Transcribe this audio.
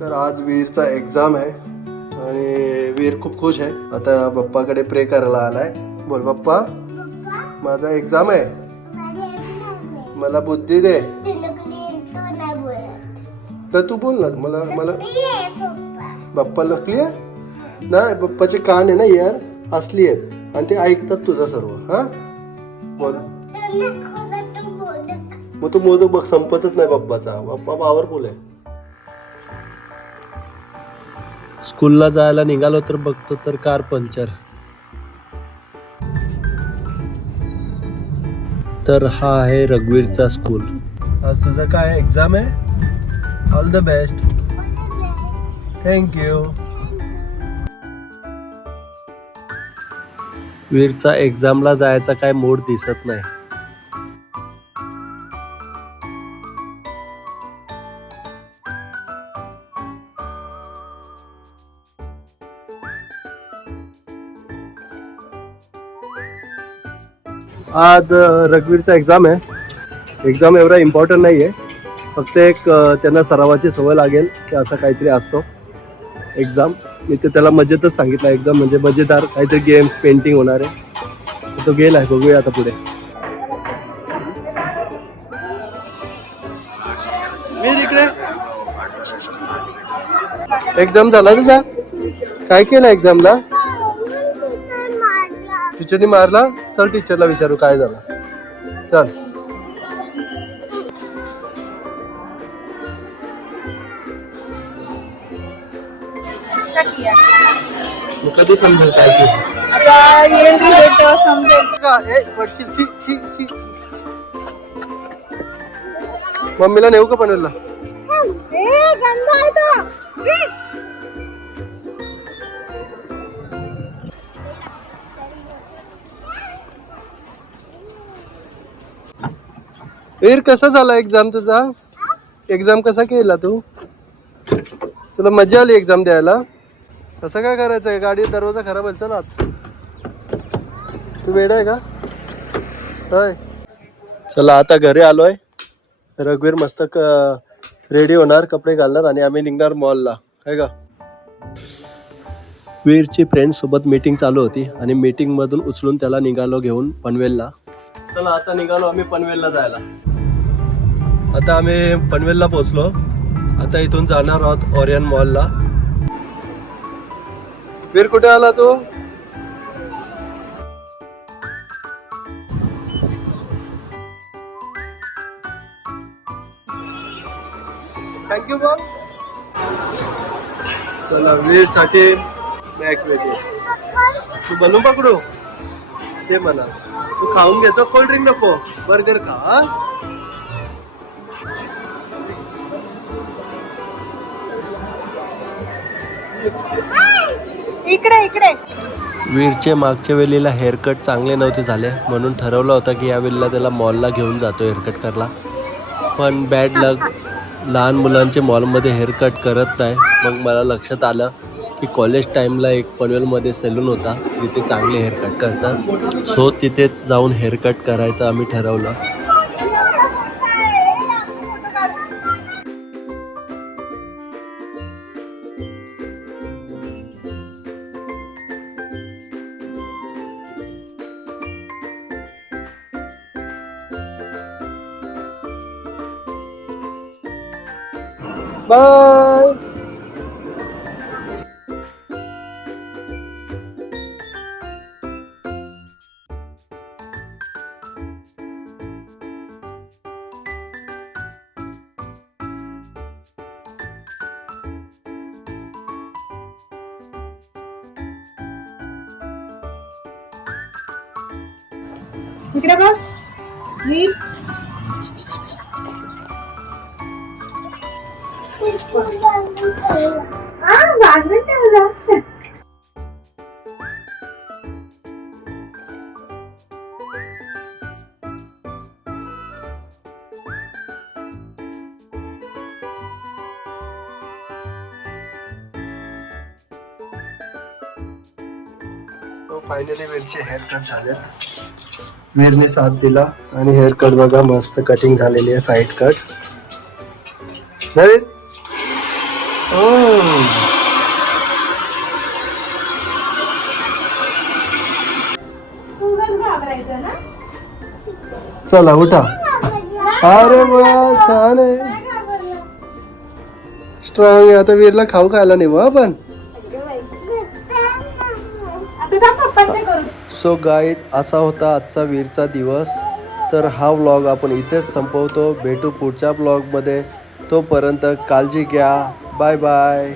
तर आज वीरचा एक्झाम आहे आणि वीर खूप खुश आहे. आता पप्पाकडे प्रे करायला आलाय. बोल पप्पा, माझा एक्झाम आहे, मला बुद्धी दे. तर तू बोल ना. मला मला पप्पा नकली आहे ना. पप्पाचे कान आहे ना यार, असली आहेत आणि ते ऐकतात तुझा सर्व. हा बोल. मग तो मोदक बघ संपतच नाही पप्पाचा. पप्पा पॉवरफुल आहे. स्कूलला जायला निघालो तर बघतो तर कार पंक्चर. तर हा आहे रघुवीरचा स्कूल. आज तुझा काय एक्झाम आहे? All the best. थँक्यू. वीरचा एक्झामला जायचा काय मूड दिसत नाही. आज रघुवीरचा एक्झाम आहे. एक्झाम एवढा इम्पॉर्टंट नाही आहे, फक्त एक त्यांना सरावाची सवय लागेल की असं काहीतरी असतो एक्झाम. मी ते त्याला मजेतच सांगितलं. एक्झाम म्हणजे मजेदार काहीतरी गेम्स, पेंटिंग होणार आहे. तो गेला आहे, बघूया आता पुढे. वीर इकडे. एक्झाम झाला तुझा? काय केलं एक्झामला? टीचरनी मारला? चल टीचरला विचारू काय झालं. चल. कधी समजेल काय ते? मम्मीला नेऊ का पनवेलला? वीर कसा झाला एक्झाम तुझा? एक्झाम कसा केला तू? तुला मजा आली एक्झाम द्यायला? कसं काय करायचंय? गाडी दरवाजा खराब आहे. चल आत. तू वेडा आहे का? होय. चला आता घरी आलोय. रघुवीर मस्त रेडी होणार, कपडे घालणार आणि आम्ही निघणार मॉलला. आहे का? वीरची फ्रेंड सोबत मीटिंग चालू होती आणि मीटिंग मधून उचलून त्याला निघालो घेऊन पनवेलला. चला आता निघालो आम्ही पनवेलला जायला. आता आम्ही पनवेलला पोहोचलो. आता इथून जाणार आहोत ओरियन मॉलला. वीर कुठे आला तू? थँक्यू बोल. चला वीर साठी मॅक्स वेजी. तू बनवून पकडू ते मला. तू खाऊन घेतो, कोल्ड्रिंक नको, बर्गर खा. इकडे इकडे. वीरचे मागच्या वेळेला हेअरकट चांगले नव्हते झाले, म्हणून ठरवलं होतं की या वेळेला त्याला मॉलला घेऊन जातो हेअरकट करायला. पण बॅड लक, लहान मुलांचे मॉलमध्ये हेअरकट करत नाही. मग मला लक्षात आलं की कॉलेज टाईमला एक पनवेलमध्ये सलून होता तिथे चांगले हेअरकट करतात. सो तिथेच जाऊन हेअरकट करायचं आम्ही ठरवलं. बाय. इकडे बघ. वीर. फायनली वीरचे हेअर कट झाले. वीरने साथ दिला आणि हेअर कट बघा मस्त कटिंग झालेली आहे, साईड कट. नवीन उगाच घाबरायचं ना. चला उठा. अरे वा छान आहे. काय घाबरलं? स्ट्रॉंग आहे. आता वीरला खाऊ खायला नेऊ आपण. आता जा पप्पांच्या करू. सो गाईज असा होता आजचा वीरचा दिवस. तर हा व्लॉग आपण इथेच संपवतो. भेटू पुढच्या व्लॉगमध्ये. तोपर्यंत काळजी घ्या. Bye bye.